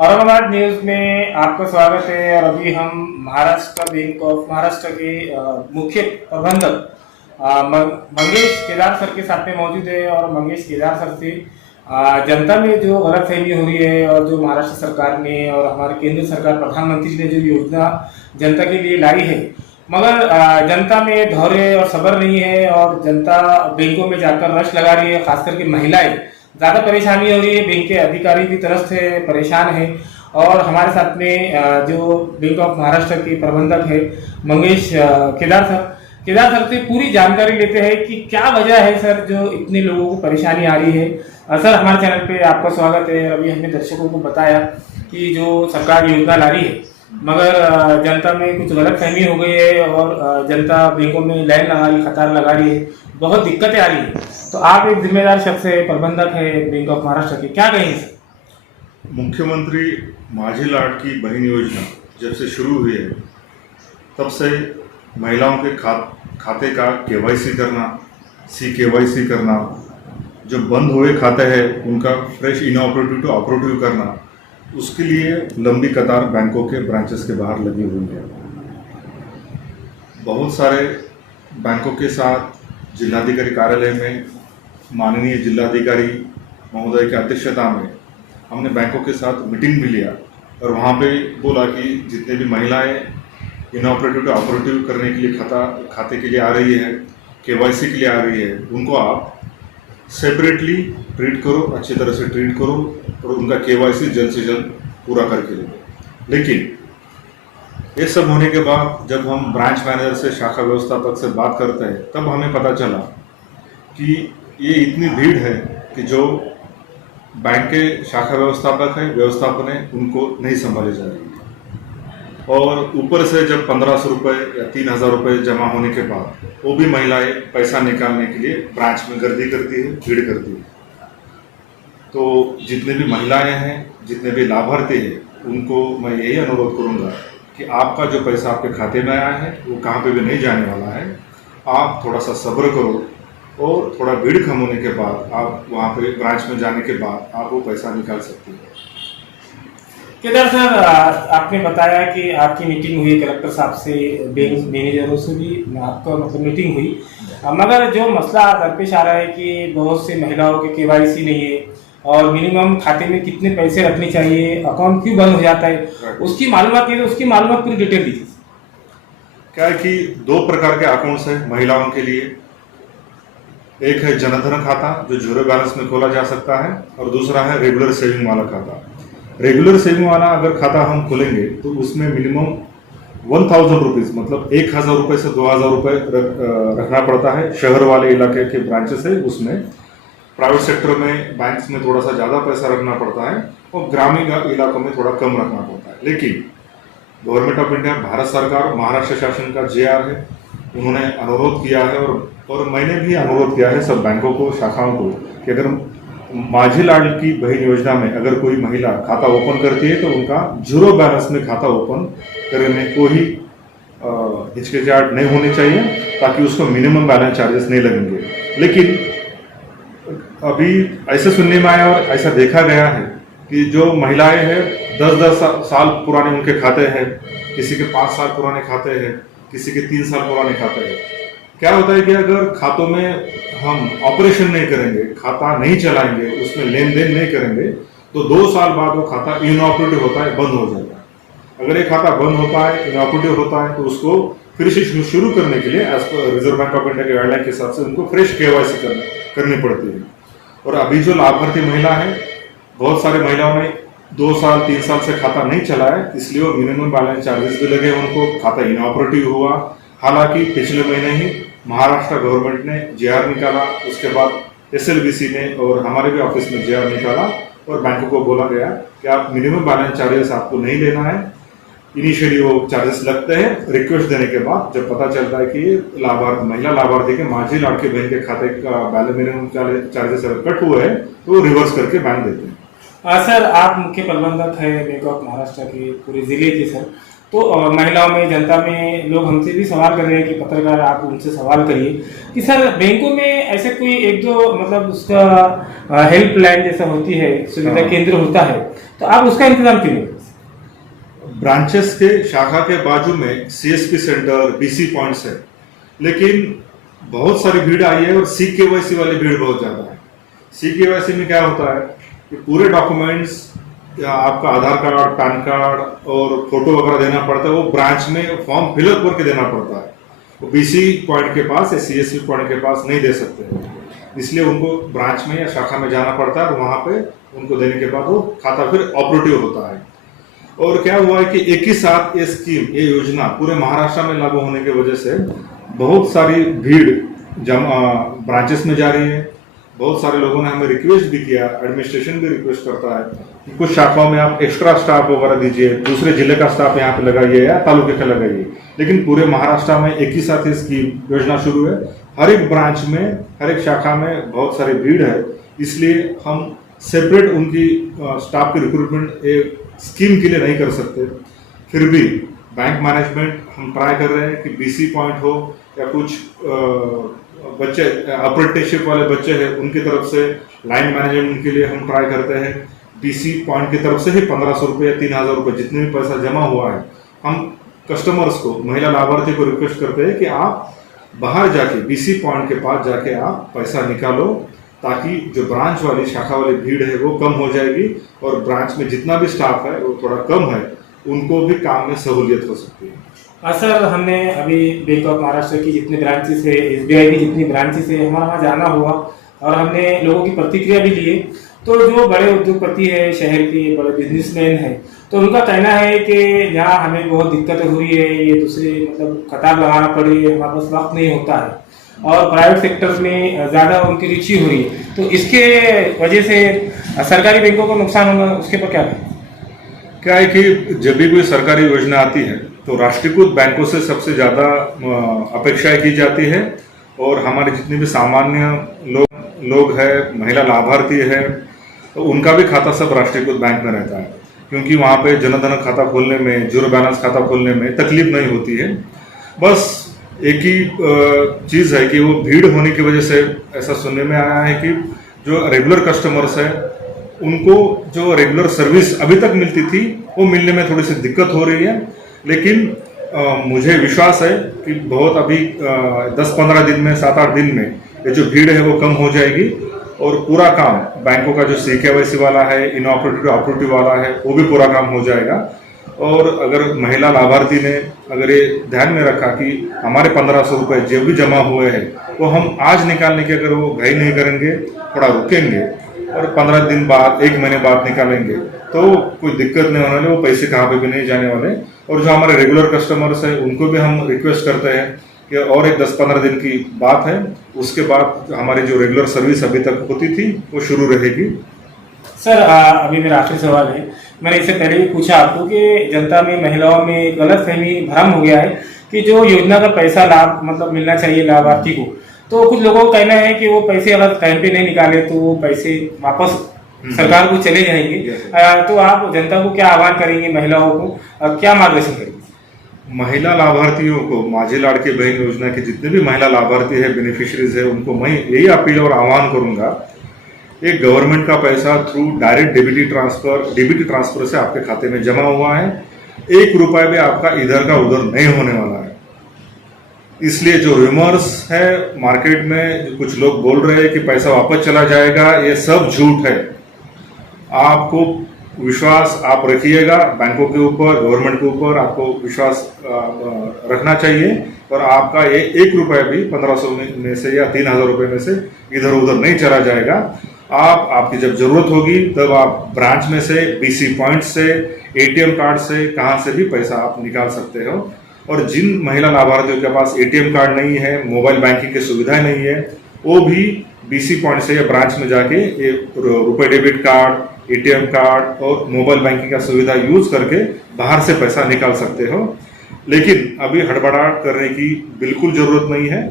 Aurangabad news में आपका स्वागत है। और अभी हम महाराष्ट्र बैंक ऑफ महाराष्ट्र के मुख्य प्रबंधक मंगेश केदार सर के साथ में मौजूद है। और मंगेश केदार सर से जनता में जो गलतफहमी हो रही है और जो महाराष्ट्र सरकार ने और हमारे केंद्र सरकार प्रधानमंत्री ने जो योजना जनता के लिए लाई है, मगर जनता में धैर्य और सब्र नहीं है और जनता बैंकों में जाकर रश लगा रही है। खास करके महिलाएं ज़्यादा परेशानी हो रही है, बैंक के अधिकारी भी तरफ से परेशान है। और हमारे साथ में जो बैंक ऑफ महाराष्ट्र के प्रबंधक है मंगेश केदार सर से पूरी जानकारी लेते हैं कि क्या वजह है सर जो इतने लोगों को परेशानी आ रही है। सर, हमारे चैनल पे आपका स्वागत है। अभी हमने दर्शकों को बताया कि जो सरकार योजना ला रही है, मगर जनता में कुछ गलतफहमी हो गई है और जनता बैंकों में लाइन लगा रही, कतार लगा रही है, बहुत दिक्कतें आ रही है। तो आप एक जिम्मेदार शख्स है, प्रबंधक है बैंक ऑफ महाराष्ट्र के, क्या कहेंगे सर? मुख्यमंत्री माझी लाडकी बहन योजना जब से शुरू हुई है तब से महिलाओं के खाते का केवाईसी करना, CKYC करना, जो बंद हुए खाते हैं उनका फ्रेश इनऑपरेटिव टू ऑपरेटिव करना, उसके लिए लंबी कतार बैंकों के ब्रांचेस के बाहर लगी हुई है। बहुत सारे बैंकों के साथ जिलाधिकारी कार्यालय में माननीय जिलाधिकारी महोदय की अध्यक्षता में हमने बैंकों के साथ मीटिंग भी लिया और वहाँ पे बोला कि जितने भी महिलाएं इनऑपरेटिव टू ऑपरेटिव करने के लिए खाते के लिए आ रही है, KYC के लिए आ रही है, उनको आप सेपरेटली ट्रीट करो, अच्छी तरह से ट्रीट करो और उनका KYC जल्द से जल्द पूरा करके दो। लेकिन ये सब होने के बाद जब हम ब्रांच मैनेजर से, शाखा व्यवस्थापक से बात करते हैं, तब हमें पता चला कि ये इतनी भीड़ है कि जो बैंक के शाखा व्यवस्थापक है, व्यवस्थापन है, उनको नहीं संभाली जा रही है। और ऊपर से जब 1500 रुपये या 3000 रुपये जमा होने के बाद वो भी महिलाएं पैसा निकालने के लिए ब्रांच में गर्दी करती है, भीड़ करती है। तो जितने भी महिलाएं हैं, जितने भी लाभार्थी हैं, उनको मैं यही अनुरोध करूंगा कि आपका जो पैसा आपके खाते में आया है वो कहाँ पे भी नहीं जाने वाला है। आप थोड़ा सा सब्र करो और थोड़ा भीड़ कम होने के बाद आप वहाँ पे ब्रांच में जाने के बाद आप वो पैसा निकाल सकते हैं। केदार सर, आपने बताया कि आपकी मीटिंग हुई कलेक्टर साहब से, बैंक मैनेजरों से भी आपका मतलब मीटिंग हुई, मगर जो मसला दरपेश आ रहा है कि बहुत सी महिलाओं के KYC नहीं है और मिनिमम खाते में कितने पैसे रखने चाहिए, अकाउंट क्यों बंद हो जाता है, उसकी मालूमात नहीं है। उसकी मालूमात पूरी डिटेल दीजिए। क्या है कि 2 प्रकार के अकाउंट्स हैं महिलाओं के लिए। एक है जनधन खाता जो जीरो बैलेंस में खोला जा सकता है और दूसरा है रेगुलर सेविंग वाला खाता। रेगुलर सेविंग वाला अगर खाता हम खोलेंगे तो उसमें मिनिमम 1000 रुपीज़ मतलब 1000 रुपये से 2000 रुपये रखना पड़ता है। शहर वाले इलाके के ब्रांचेस है उसमें, प्राइवेट सेक्टर में बैंक्स में थोड़ा सा ज़्यादा पैसा रखना पड़ता है और ग्रामीण इलाकों में थोड़ा कम रखना पड़ता है। लेकिन गवर्नमेंट ऑफ इंडिया, भारत सरकार, महाराष्ट्र शासन का JR है, उन्होंने अनुरोध किया है और मैंने भी अनुरोध किया है सब बैंकों को, शाखाओं को, कि अगर माझी लाडकी बहन योजना में अगर कोई महिला खाता ओपन करती है तो उनका जीरो बैलेंस में खाता ओपन करने में कोई हिचकिचाहट नहीं होनी चाहिए, ताकि उसको मिनिमम बैलेंस चार्जेस नहीं लगेंगे। लेकिन अभी ऐसे सुनने में आया और ऐसा देखा गया है कि जो महिलाएं हैं 10-10 साल पुराने उनके खाते हैं, किसी के 5 साल पुराने खाते हैं, किसी के 3 साल पुराने खाते हैं। क्या होता है कि अगर खातों में हम ऑपरेशन नहीं करेंगे, खाता नहीं चलाएंगे, उसमें लेन देन नहीं करेंगे, तो 2 साल बाद वो खाता इनऑपरेटिव होता है, बंद हो जाता है। अगर ये खाता बंद होता है, इनऑपरेटिव होता है, तो उसको फिर से शुरू करने के लिए एज पर रिजर्व बैंक ऑफ इंडिया के गाइडलाइन के हिसाब से उनको फ्रेश KYC करनी पड़ती है। और अभी जो लाभार्थी महिला है, बहुत सारी महिलाओं ने 2 साल 3 साल से खाता नहीं चलाया, इसलिए वो मिनिमम बैलेंस चार्जेस भी लगे, उनको खाता इनऑपरेटिव हुआ। हालांकि पिछले महीने ही महाराष्ट्र गवर्नमेंट ने JR निकाला, उसके बाद SLBC ने और हमारे भी ऑफिस में JR निकाला और बैंकों को बोला गया कि आप मिनिमम बैलेंस चार्जेस आपको नहीं लेना है। इनिशियली वो चार्जेस लगते हैं, रिक्वेस्ट देने के बाद जब पता चलता है कि महिला लाभार्थी के माझी लाडकी बहन के खाते का बैलेंस मिनिमम चार्जेस अगर कट हुए हैं तो रिवर्स करके बैंक देते हैं। सर, आप मुख्य प्रबंधक है बैंक ऑफ महाराष्ट्र के पूरे जिले के सर, तो महिलाओं में, जनता में लोग हमसे भी सवाल कर रहे हैं कि पत्रकार आप उनसे सवाल करिए कि सर बैंकों में ऐसे कोई एक दो मतलब उसका हेल्पलाइन जैसा होती है, सुविधा केंद्र होता है, तो आप उसका इंतजाम क्यों नहीं करते? ब्रांचेस के शाखा के बाजू में सीएसपी सेंटर, बीसी पॉइंट्स है, लेकिन बहुत सारी भीड़ आई है और CKYC वाली भीड़ बहुत ज्यादा है। CKYC में क्या होता है कि पूरे डॉक्यूमेंट्स, आपका आधार कार्ड, पैन कार्ड और फोटो वगैरह देना पड़ता है, वो ब्रांच में फॉर्म फिलअप करके देना पड़ता है। वो BC पॉइंट के पास या CSP पॉइंट के पास नहीं दे सकते, इसलिए उनको ब्रांच में या शाखा में जाना पड़ता है और वहां पे उनको देने के बाद वो खाता फिर ऑपरेटिव होता है। और क्या हुआ है कि एक ही साथ ये स्कीम, ये योजना पूरे महाराष्ट्र में लागू होने की वजह से बहुत सारी भीड़ ब्रांचेस में जा रही है। बहुत सारे लोगों ने हमें रिक्वेस्ट भी किया, एडमिनिस्ट्रेशन भी रिक्वेस्ट करता है कि कुछ शाखाओं में आप एक्स्ट्रा स्टाफ वगैरह दीजिए, दूसरे जिले का स्टाफ यहाँ पे लगाइए या तालुके का लगाइए। लेकिन पूरे महाराष्ट्र में एक ही साथ ये स्कीम योजना शुरू है। हर एक ब्रांच में, हर एक शाखा में बहुत सारी भीड़ है, इसलिए हम सेपरेट उनकी स्टाफ की रिक्रूटमेंट एक स्कीम के लिए नहीं कर सकते। फिर भी बैंक मैनेजमेंट हम ट्राई कर रहे हैं कि BC पॉइंट हो या कुछ बच्चे अप्रेंटिसशिप वाले बच्चे हैं उनकी तरफ से लाइन मैनेजमेंट के लिए हम ट्राई करते हैं। BC पॉइंट की तरफ से ही 1500 रुपये या 3000 रुपये जितने भी पैसा जमा हुआ है, हम कस्टमर्स को, महिला लाभार्थी को रिक्वेस्ट करते हैं कि आप बाहर जाके BC पॉइंट के पास जाके आप पैसा निकालो, ताकि जो ब्रांच वाली, शाखा वाली भीड़ है वो कम हो जाएगी और ब्रांच में जितना भी स्टाफ है वो थोड़ा कम है, उनको भी काम में सहूलियत हो सकती है। सर, हमने अभी बैंक ऑफ महाराष्ट्र की जितनी ब्रांचेस है, SBI की जितनी ब्रांचेस है, हमारा वहाँ जाना हुआ और हमने लोगों की प्रतिक्रिया भी लिए। तो जो बड़े उद्योगपति है, शहर के बड़े बिजनेसमैन हैं, तो उनका कहना है कि यहाँ हमें बहुत दिक्कतें हो रही है, ये दूसरे मतलब कतार लगाना पड़ रही है, हमारे पास वक्त नहीं होता है और प्राइवेट सेक्टर में ज़्यादा उनकी रुचि हो रही है, तो इसके वजह से सरकारी बैंकों को नुकसान होगा, उसके ऊपर क्या है कि जब भी कोई सरकारी योजना आती है तो राष्ट्रीयकृत बैंकों से सबसे ज़्यादा अपेक्षाएं की जाती है और हमारे जितने भी सामान्य लोग हैं, महिला लाभार्थी है, तो उनका भी खाता सब राष्ट्रीयकृत बैंक में रहता है, क्योंकि वहाँ पे जनधन खाता खोलने में, जीरो बैलेंस खाता खोलने में तकलीफ नहीं होती है। बस एक ही चीज़ है कि वो भीड़ होने की वजह से ऐसा सुनने में आया है कि जो रेगुलर कस्टमर्स है उनको जो रेगुलर सर्विस अभी तक मिलती थी वो मिलने में थोड़ी सी दिक्कत हो रही है। लेकिन मुझे विश्वास है कि बहुत अभी 10-15 दिन में, 7-8 दिन में ये जो भीड़ है वो कम हो जाएगी और पूरा काम बैंकों का जो CKYC वाला है, इनऑपरेटिव ऑपरेटिव वाला है, वो भी पूरा काम हो जाएगा। और अगर महिला लाभार्थी ने अगर ये ध्यान में रखा कि हमारे 1500 रुपये जो भी जमा हुए हैं वो हम आज निकालने की अगर वो घाई नहीं करेंगे, थोड़ा रुकेंगे और 15 दिन बाद, 1 महीने बाद निकालेंगे, तो कोई दिक्कत नहीं होने वाली, वो पैसे कहाँ पे भी नहीं जाने वाले। और जो हमारे रेगुलर कस्टमर्स हैं उनको भी हम रिक्वेस्ट करते हैं कि और एक 10-15 दिन की बात है, उसके बाद हमारी जो रेगुलर सर्विस अभी तक होती थी वो शुरू रहेगी। सर, अभी मेरा आखिरी सवाल है, मैंने इससे पहले भी पूछा आपको कि जनता में, महिलाओं में गलतफहमी, भ्रम हो गया है कि जो योजना का पैसा लाभ मतलब मिलना चाहिए लाभार्थी को, तो कुछ लोगों का कहना है कि वो पैसे अगर टाइम पे नहीं निकाले तो वो पैसे वापस सरकार को चले जाएंगे। तो आप जनता को क्या आह्वान करेंगे, महिलाओं को क्या मार्गदर्शन करेंगे? महिला लाभार्थियों को, माझी लाड़की बहन योजना के जितने भी महिला लाभार्थी है, बेनिफिशियरीज है, उनको मैं यही अपील और आह्वान करूंगा, एक गवर्नमेंट का पैसा थ्रू डायरेक्ट डीबीटी ट्रांसफर से आपके खाते में जमा हुआ है, 1 रुपया भी आपका इधर का उधर नहीं होने वाला है। इसलिए जो रूमर्स है मार्केट में, जो कुछ लोग बोल रहे हैं कि पैसा वापस चला जाएगा, ये सब झूठ है। आपको विश्वास आप रखिएगा बैंकों के ऊपर, गवर्नमेंट के ऊपर आपको विश्वास रखना चाहिए और आपका ये 1 रुपया भी 1500 में से या 3000 रुपये में से इधर उधर नहीं चला जाएगा। आपकी जब जरूरत होगी तब आप ब्रांच में से, BC पॉइंट से, ATM कार्ड से, कहाँ से भी पैसा आप निकाल सकते हो। और जिन महिला लाभार्थियों के पास ATM कार्ड नहीं है, मोबाइल बैंकिंग की सुविधाएं नहीं है, वो भी BC पॉइंट से या ब्रांच में जाके ये रुपए डेबिट कार्ड, ATM कार्ड और मोबाइल बैंकिंग का सुविधा यूज करके बाहर से पैसा निकाल सकते हो। लेकिन अभी हड़बड़ाहट करने की बिल्कुल जरूरत नहीं है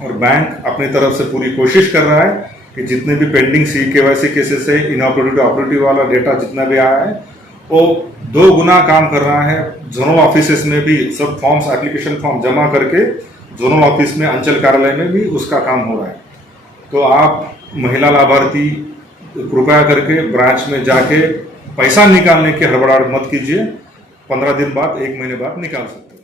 और बैंक अपनी तरफ से पूरी कोशिश कर रहा है कि जितने भी पेंडिंग CKYC केसेस है, इनऑपरेटिव ऑपरेटिव वाला डेटा जितना भी आया है वो 2 गुना काम कर रहा है। जोनल ऑफिसेस में भी सब फॉर्म्स, एप्लीकेशन फॉर्म जमा करके जोनल ऑफिस में, अंचल कार्यालय में भी उसका काम हो रहा है। तो आप महिला लाभार्थी कृपया करके ब्रांच में जाके पैसा निकालने की हड़बड़ाहट मत कीजिए। 15 दिन बाद, 1 महीने बाद निकाल सकते हैं।